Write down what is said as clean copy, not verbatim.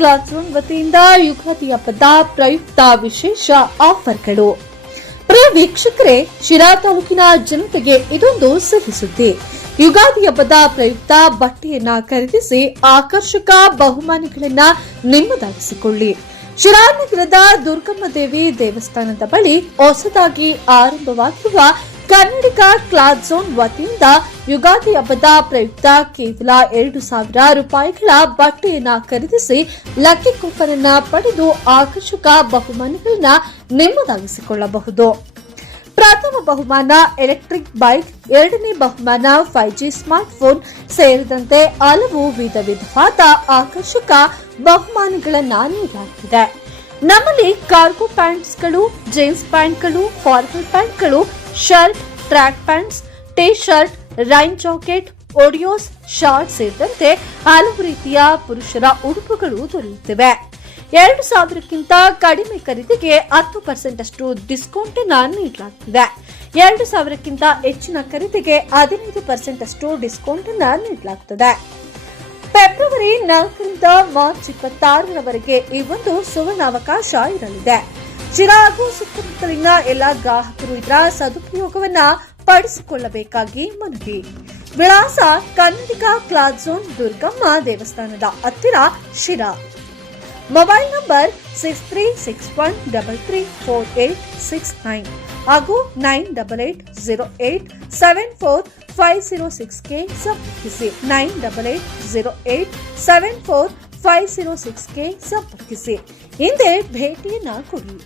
Cloth zone ವತಿಯಿಂದ ಯುಗಾದಿ ಹಬ್ಬದ ಪ್ರಯುಕ್ತ ವಿಶೇಷ ಆಫರ್ಗಳು. ಪ್ರಿಯ ವೀಕ್ಷಕರೇ, ಶಿರಾ ತಾಲೂಕಿನ ಜನತೆಗೆ ಇದೊಂದು ಸಿಹಿ ಸುದ್ದಿ. ಯುಗಾದಿ ಹಬ್ಬದ ಪ್ರಯುಕ್ತ ಬಟ್ಟೆಯನ್ನ ಖರೀದಿಸಿ ಆಕರ್ಷಕ ಬಹುಮಾನಗಳನ್ನ ನಿಮ್ಮದಾಗಿಸಿಕೊಳ್ಳಿ. ಶಿರಾ ನಗರದ ದುರ್ಗಮ್ಮ ದೇವಿ ದೇವಸ್ಥಾನದ ಬಳಿ ಹೊಸದಾಗಿ ಆರಂಭವಾಗಿರುವ ಕನ್ನಡಿಗ ಕ್ಲಾತ್ ಝೋನ್ ವತಿಯಿಂದ ಯುಗಾದಿ ಹಬ್ಬದ ಪ್ರಯುಕ್ತ ಕೇವಲ 2,000 ರೂಪಾಯಿಗಳ ಬಟ್ಟೆಯನ್ನ ಖರೀದಿಸಿ ಲಕ್ಕಿ ಕೂಪನ್ ಅನ್ನ ಪಡೆದು ಆಕರ್ಷಕ ಬಹುಮಾನಗಳನ್ನ ನಿಮ್ಮದಾಗಿಸಿಕೊಳ್ಳಬಹುದು. ಪ್ರಥಮ ಬಹುಮಾನ ಎಲೆಕ್ಟ್ರಿಕ್ ಬೈಕ್, ಎರಡನೇ ಬಹುಮಾನ 5G ಸ್ಮಾರ್ಟ್ಫೋನ್ ಸೇರಿದಂತೆ ಹಲವು ವಿಧವಾದ ಆಕರ್ಷಕ ಬಹುಮಾನಗಳನ್ನ ನೀಡಲಾಗಿದೆ. ನಮ್ಮಲ್ಲಿ ಕಾರ್ಗೋ ಪ್ಯಾಂಟ್ಸ್ಗಳು, ಜೀನ್ಸ್ ಪ್ಯಾಂಟ್ಗಳು, ಫಾರ್ಮಲ್ ಪ್ಯಾಂಟ್ಗಳು, shirt, track pants, T shirt, rain jacket, ಓಡಿಯೋಸ್, ಶಾರ್ಟ್ ಸೇರಿದಂತೆ ಹಲವು ರೀತಿಯ ಪುರುಷರ ಉಡುಪುಗಳು ದೊರೆಯುತ್ತಿವೆ. 2,000ಕ್ಕಿಂತ ಕಡಿಮೆ ಖರೀದಿಗೆ 10% ಅಷ್ಟು ಡಿಸ್ಕೌಂಟ್ ಅನ್ನು ನೀಡಲಾಗುತ್ತಿದೆ. 2,000ಕ್ಕಿಂತ ಹೆಚ್ಚಿನ ಖರೀದಿಗೆ 15% ಅಷ್ಟು ಡಿಸ್ಕೌಂಟ್ ಅನ್ನು ನೀಡಲಾಗುತ್ತದೆ. ಫೆಬ್ರವರಿ 4ರಿಂದ ಮಾರ್ಚ್ 26ರವರೆಗೆ ಈ ಒಂದು ಸುವರ್ಣಾವಕಾಶ ಇರಲಿದೆ. ಶಿರಾ ಹಾಗೂ ಸುತ್ತಮುತ್ತಲಿನ ಎಲ್ಲ ಗ್ರಾಹಕರು ಇದರ ಸದುಪಯೋಗವನ್ನ ಪಡಿಸಿಕೊಳ್ಳಬೇಕಾಗಿ ಮನವಿ. ವಿಳಾಸ ಕನ್ನಡಿಗ ಕ್ಲಾತ್ ಝೋನ್, ದುರ್ಗಮ್ಮ ದೇವಸ್ಥಾನದ ಹತ್ತಿರ, ಶಿರಾ. ಮೊಬೈಲ್ ನಂಬರ್ 6361334869 ಹಾಗೂ 9880874506ಗೆ ಸಂಪರ್ಕಿಸಿ. 9880874506ಗೆ ಸಂಪರ್ಕಿಸಿ. ಹಿಂದೆ ಭೇಟಿಯನ್ನ ಕೊಡಿ.